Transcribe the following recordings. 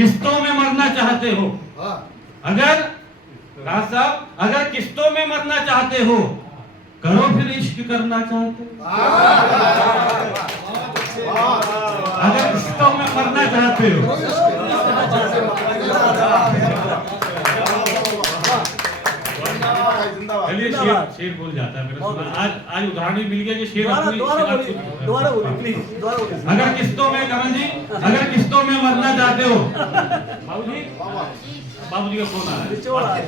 किस्तों में मरना चाहते हो, अगर राज साहब अगर किस्तों में मरना चाहते हो, करो फिर इश्क करना चाहते हो। अगर किस्तों में मरना चाहते हो, चलिए शेर बोल जाता है मेरा। आज उदाहरण भी मिल गया कि शेर दोबारा बोलिए प्लीज, दोबारा बोलिए। अगर किस्तों में कमल जी, अगर किस्तों में मरना चाहते हो, बाबूजी का फोन आ रहा है।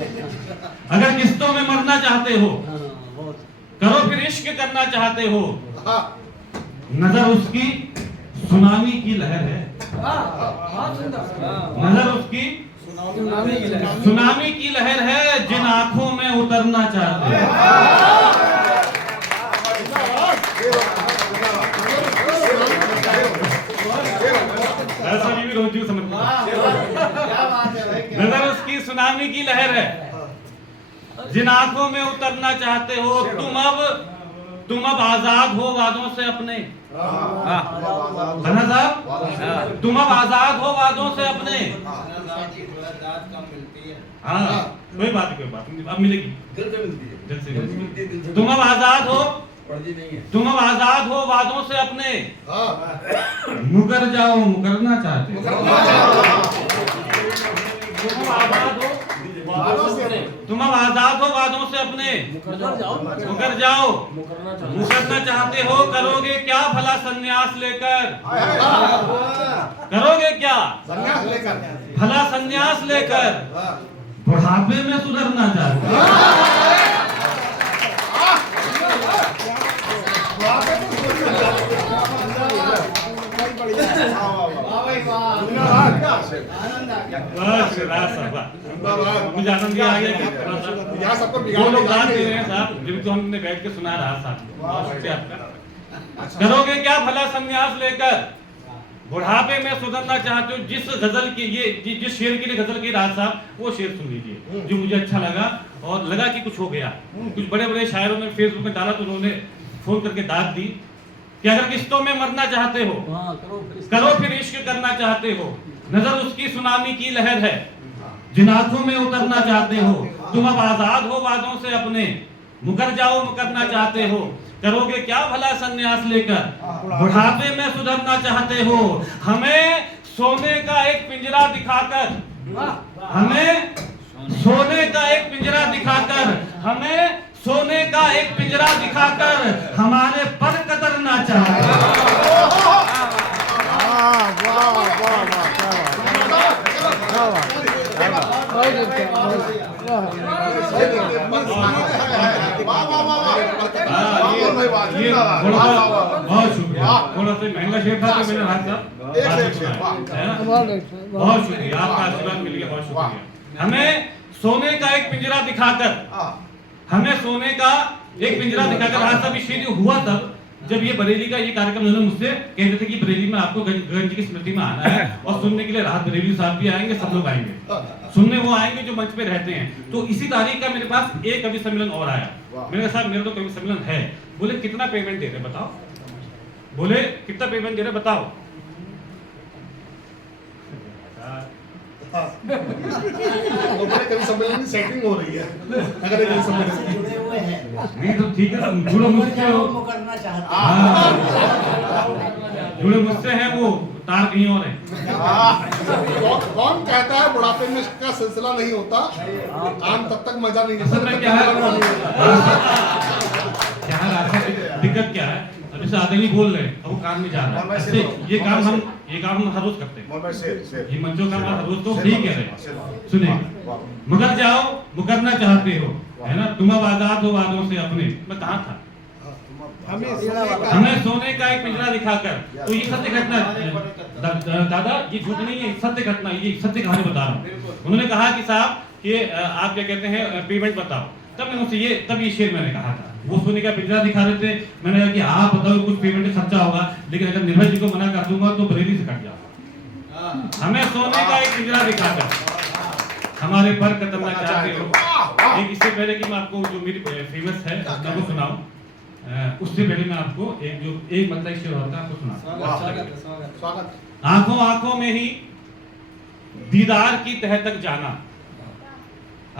अगर किस्तों में मरना चाहते हो, करो फिर इश्क करना चाहते हो, नजर उसकी सुनामी की लहर है, नजर उसकी सुनामी की लहर है, जिन आंखों में उतरना चाहते हैं। ऐसा भी रोजू समझ नजर उसकी सुनामी की लहर है, जिन आंखों में उतरना चाहते हो, तुम अब आजाद हो वादों से अपने, है साहब, तुम अब आजाद हो वादों से अपने। हाँ कोई बात नहीं, अब मिलेगी जल्द से जल्द। तुम अब आजाद हो, तुम अब आजाद हो वादों से अपने, मुकर जाओ मुकरना चाहते हो। तुम अब आजाद हो वादों से अपने, मुकर जाओ मुकरना चाहते हो। करोगे क्या भला संन्यास लेकर, करोगे क्या भला संन्यास लेकर, बुढ़ापे में सुधरना चाहते हो। मुझे आनंद आ गया कि वो लोग दान दे रहे हैं साहब, जिनको हमने बैठ के सुना रहा साहब। करोगे क्या भला संन्यास लेकर, बुढ़ापे में सुधरना चाहते हो। जिस गजल की ये जिस शेर के लिए गजल की राज साहब, वो शेर सुन लीजिए जो मुझे अच्छा लगा और लगा कि कुछ हो गया। कुछ बड़े बड़े शायरों ने फेसबुक में डाला तो उन्होंने फोन करके दाद दी कि अगर किस्तों में मरना चाहते हो, करो फिर इश्क करना चाहते हो, नजर उसकी सुनामी की लहर है, जिन आंखों में उतरना चाहते हो। तुम अब आजाद हो वादों से अपने, मुकर जाओ मुकरना चाहते हो। करोगे क्या भला संन्यास लेकर, बुढ़ापे में सुधरना चाहते हो। हमें सोने का एक पिंजरा दिखाकर, हमें सोने का एक पिंजरा दिखाकर, हमें सोने का एक पिंजरा दिखाकर हमारे पर कतरना चाहते हो। बहुत शुक्रिया, थोड़ा सा महंगा शेर था तो मैंने राज साहब बहुत शुक्रिया, आपका आशीर्वाद मिल गया, बहुत शुक्रिया। हमें सोने का एक पिंजरा दिखाकर, हमें सोने का एक पिंजरा दिखाकर। राज साहब शेर हुआ तब जब ये बरेली का ये कार्यक्रम उन्होंने मुझसे कह रहे थे कि बरेली में आपको गंज की स्मृति में आना है और सुनने के लिए राहत बरेली साहब भी आएंगे, सब लोग आएंगे सुनने, वो आएंगे जो मंच पे रहते हैं। तो इसी तारीख का मेरे पास एक कवि सम्मेलन और आया। मैंने कहा साहब मेरा तो कवि सम्मेलन है। बोले कितना पेमेंट दे रहे बताओ, बोले कितना पेमेंट दे रहे बताओ। तो बड़े कवि सम्मेलन की सेटिंग हो रही है, अगर कवि सम्मेलन जुड़े हुए हैं, नहीं तो ठीक है, जुड़े मुझसे हो, करना चाहते हैं, जुड़े मुझसे हैं, वो तार कहीं और है। कौन कहता है बुढ़ापे में इसका सिलसिला नहीं होता, काम तब तक मजा नहीं असल में क्या है, दिक्कत क्या है, अब जैसे आदमी बोल रहे हैं अब वो काम नहीं जा रहा है। ये काम हम हर रोज करते हैं, ये मंचों का हर रोज तो ठीक कह रहे हैं। सुनिए, मुकर जाओ मुकरना चाहते हो, है ना, तुम अब आजाद हो वादों से अपने। मैं कहाँ था, हमें सोने का एक पिंजरा दिखाकर। तो ये सत्य घटना दादा, ये झूठ नहीं है, सत्य घटना, ये सत्य कहानी बता रहा हूँ। उन्होंने कहा कि साहब कि आप क्या कहते हैं पेमेंट बताओ। तब मैंने उनसे ये शेर मैंने कहा था, वो सोने का पिंजरा दिखा रहे थे। मैंने कहा कि आप बताओ कुछ पेमेंट खर्चा होगा, लेकिन अगर निर्भय जी को मना कर दूंगा तो बरेली से कट जाऊंगा। हमें सोने का एक पिंजरा दिखाकर हमारे पर कतरना चाहते हो। एक इससे पहले कि मैं आपको जो मेरी फेमस है वो सुनाऊं, उससे पहले मैं आपको एक मतलब शेर होता है आपको सुना। आंखों आंखों में ही दीदार की तह तक जाना,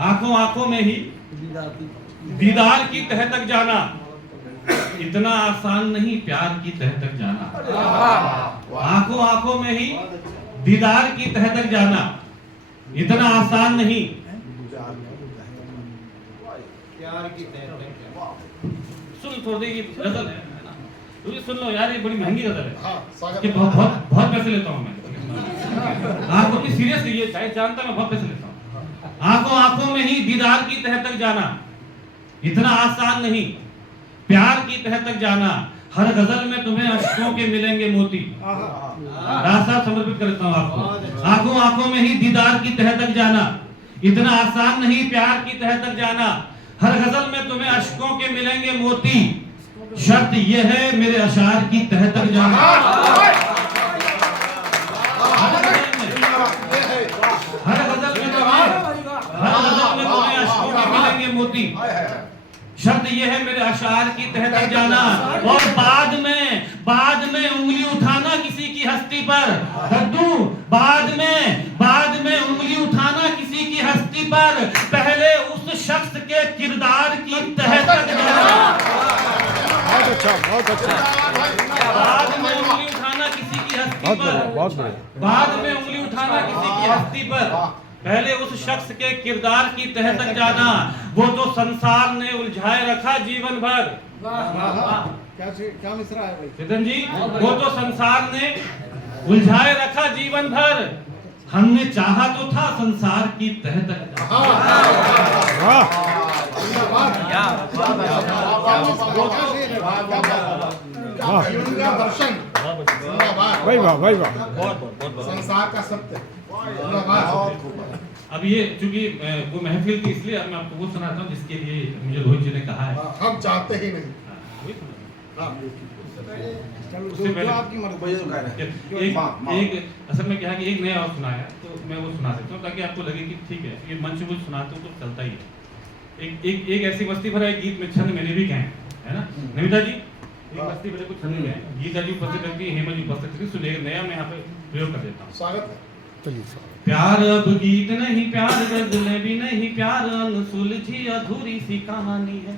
आंखों आंखों में ही दीदार की तह तक जाना, इतना आसान नहीं प्यार की तह तक जाना। आंखों आंखों में ही दीदार की तह तक जाना, इतना आसान नहीं। सुन थोड़ी ये गजल है ना, तो ये सुन लो यार, ये बड़ी महंगी गजल है हाँ, स्वागत कि है। बहुत बहुत बहुत पैसे लेता हूँ मैं। आप अपनी सीरियस लीजिए, चाहे जानता मैं बहुत पैसे लेता हूँ। आंखों आंखों में ही दीदार की तह तक जाना, इतना आसान नहीं प्यार की तह तक जाना। हर गजल में तुम्हें अश्कों के मिलेंगे मोती। रास्ता समर्पित करता हूँ आपको। आंखों आंखों में ही दीदार की तह तक जाना, इतना आसान नहीं प्यार की तह तक जाना। हर गजल में तुम्हें अश्कों के मिलेंगे मोती, शर्त यह है मेरे अशार की तह तक जाना। हर गजल में तुम्हें अश्कों के मिलेंगे मोती, शर्त यह है मेरे अशार की तह तक जाना। और बाद में उंगली उठाना किसी की हस्ती पर, कद्दू बाद में उंगली उठाना किसी की हस्ती पर, पहले उस शख्स के किरदार की तह तक जाना। बहुत अच्छा। बाद में उंगली उठाना किसी की हस्ती पर, बाद में उंगली उठाना किसी की हस्ती पर, पहले उस शख्स के किरदार की तह तक जाना। वो तो संसार ने उलझाए रखा जीवन भर। क्या मिश्रा है भाई? चेतन जी, वो तो संसार ने उलझाए रखा जीवन भर, हमने चाहा तो था संसार की तह तक जाना। दर्शन भाई वाह। संसार का सत्य। अब ये चूंकि वो महफिल थी, इसलिए अब मैं आपको वो सुनाता हूँ जिसके लिए मुझे रोहित जी ने कहा है। हम चाहते ही नहीं। वही सुना। हाँ। उससे पहले एक असल में क्या है कि एक नया और सुनाया, तो मैं वो सुना देता हूँ ताकि आपको लगे कि ठीक है, ये मंच कुछ सुनाते हो तो चलता ही है। एक ऐसी मस्ती भरा एक गीत में छंद मैंने भी कहे, है ना नमिता जी? एक मस्ती भरे कुछ छंद गए, गीता जी उपस्थित रहती है, हेमा जी उपस्थित रहती है, सुनिए नया मैं यहाँ पे प्रयोग कर देता हूँ। स्वागत है। प्यार अब गीत नहीं, प्यार गजलें भी नहीं, प्यार अनसुलझी अधूरी सी कहानी है।